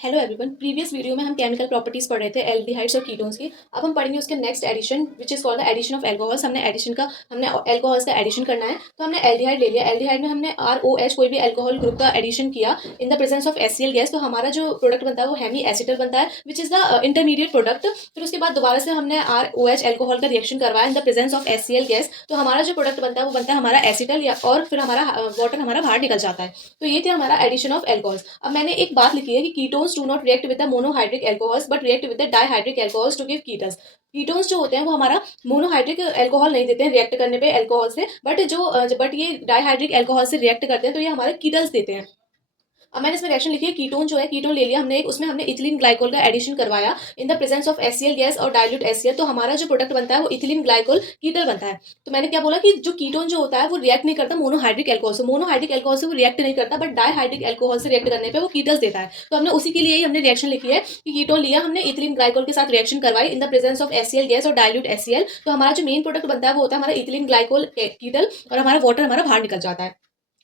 Hello everyone. Previous video में हम chemical properties पढ़ रहे थे एल्डिहाइड्स और कीटोन्स की। अब हम पढ़ेंगे उसके next addition which is called the addition of alcohols. हमने एल्कोहल्स का एडिशन करना है, तो हमने एल्डिहाइड ले लिया। एल्डिहाइड में हमने ROH कोई भी एल्कोहल ग्रुप का एडिशन किया in the presence of HCl gas, तो हमारा जो प्रोडक्ट बनता है वो हेमी एसिटल बनता है which is the intermediate product. फिर उसके बाद दोबारा से हमने ROH एल्कोहल का रिएक्शन करवाया in the presence of HCl gas, तो हमारा जो प्रोडक्ट बनता है वो बनता है हमारा एसिटल, या और फिर हमारा वाटर हमारा बाहर निकल जाता है। तो ये थे हमारा एडिशन ऑफ एल्कोहल्स। अब मैंने एक बात लिखी है कि ketones do not react with the monohydric alcohols but react with the dihydric alcohols to give ketals. Ketones जो होते हैं वो हमारा मोनोहाइड्रिक एल्कोहल नहीं देते हैं रिएक्ट करने पे एल्कोहल से, बट ये डाइहाइड्रिक एल्कोहल से रिएक्ट करते हैं, तो ये हमारे कीटल्स देते हैं। अब मैंने इसमें रिएक्शन लिखी है, कीटोन जो है, कीटोन ले लिया हमने एक, उसमें हमने इथिलीन ग्लाइकोल का एडिशन करवाया in the presence of HCl gas और डाइल्यूट HCl, तो हमारा जो प्रोडक्ट बनता है वो इथिलीन ग्लाइकोल कीटल बनता है। तो मैंने क्या बोला कि जो कीटोन जो होता है वो रिएक्ट नहीं करता मोनोहाइड्रिक एल्कोहल से, वो रिएक्ट नहीं करता, बट डाइहाइड्रिक एल्कोहल से रिएक्ट करने पे वो कीटल्स देता है। तो हमने उसी के लिए ही हमने रिएक्शन लिखी है कि कीटोन लिया हमने, इथिलीन ग्लाइकोल के साथ रिएक्शन करवाई in the presence of HCl gas और डाइल्यूट HCl, तो हमारा जो मेन प्रोडक्ट बनता है वो होता है हमारा इथिलीन ग्लाइकोल कीटल, और हमारा वाटर हमारा बाहर निकल जाता है।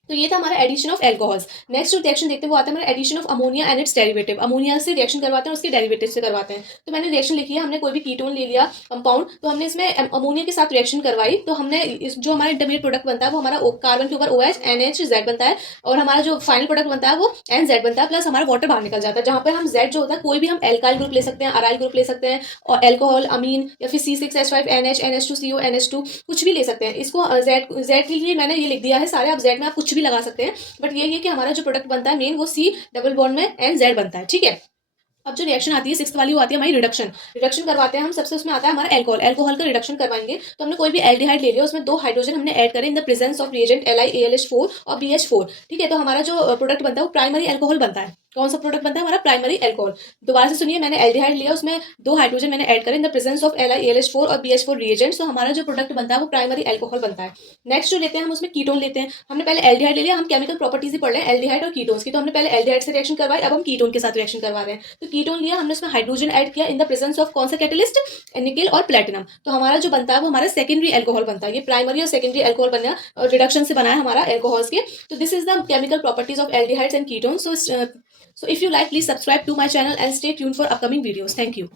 तो ये था हमारा एडिशन ऑफ एल्कोहल्स। नेक्स्ट जो रिएक्शन देखते हैं वो आता है हमारा addition of ammonia and its derivative. Ammonia से रिएक्शन करवाते हैं, उसके डेरिवेटिव से करवाते हैं। तो मैंने रिएक्शन लिखी है, हमने कोई भी कीटोन ले लिया कंपाउंड, तो हमने इसमें अमोनिया के साथ रिएक्शन करवाई, तो हमने जो हमारा इंटरमीडिएट प्रोडक्ट बनता है वो हमारा कार्बन के ऊपर OH NH Z बनता है, और हमारा जो फाइनल प्रोडक्ट बनता है वो NZ बनता है, प्लस हमारा वाटर बाहर निकल जाता है, जहाँ पर हम Z जो होता है कोई भी हम एल्काइल ग्रुप ले सकते हैं, अराइल ग्रुप ले सकते हैं, और एल्कोहल अमीन या फिर C6H5NH NH2CO NH2 कुछ भी ले सकते हैं। इसको Z के लिए मैंने ये लिख दिया है सारे, आप Z में आप कुछ भी लगा सकते हैं, बट ये है कि हमारा जो प्रोडक्ट बनता है मेन वो C डबल बॉन्ड में NZ बनता है। ठीक है। अब जो रिएक्शन आती है सिक्स्थ वाली वो आती है हमारी रिडक्शन। रिडक्शन करवाते हैं हम, सबसे उसमें आता है हमारा एल्कोहल का रिडक्शन करवाएंगे। तो हमने कोई भी एल्डिहाइड ले लिया, उसमें 2 हाइड्रोजन हमने ऐड करे in the presence of reagent LiAlH4 और BH4। ठीक है। तो हमारा जो प्रोडक्ट बनता है वो प्राइमरी एल्कोहल बनता है। कौन सा प्रोडक्ट बनता है हमारा प्राइमरी एल्कोहल। दोबारा से सुनिए, मैंने एल्डिहाइड लिया, उसमें 2 हाइड्रोजन मैंने ऐड करे in the presence of LiAlH4 और BH4 रिएजेंट्स, तो हमारा जो प्रोडक्ट बनता है वो प्राइमरी एल्कोहल बनता है। नेक्स्ट जो लेते हैं हम उसमें कीटोन लेते हैं। हमने पहले एल्डिहाइड ले लिया, हम केमिकल प्रॉपर्टीज ही पढ़ रहे हैं एल्डिहाइड और कीटोन्स की, तो हमने पहले एल्डिहाइड से रिएक्शन करवाई, अब हम कीटोन के साथ रिएक्शन करवा रहे हैं। तो कीटोन लिया हमने, उसमें हाइड्रोजन ऐड किया इन द प्रेजेंस ऑफ कौन सा कैटलिस्ट, निकेल और प्लेटिनम, तो हमारा जो बनता है वो हमारा सेकेंडरी एल्कोहल बनता है। ये प्राइमरी और सेकेंडरी एल्कोहल बना और रिडक्शन से बना है हमारा एल्कोहल्स के। तो this is the chemical properties of aldehydes and ketones. So if you like, please subscribe to my channel and stay tuned for upcoming videos. Thank you.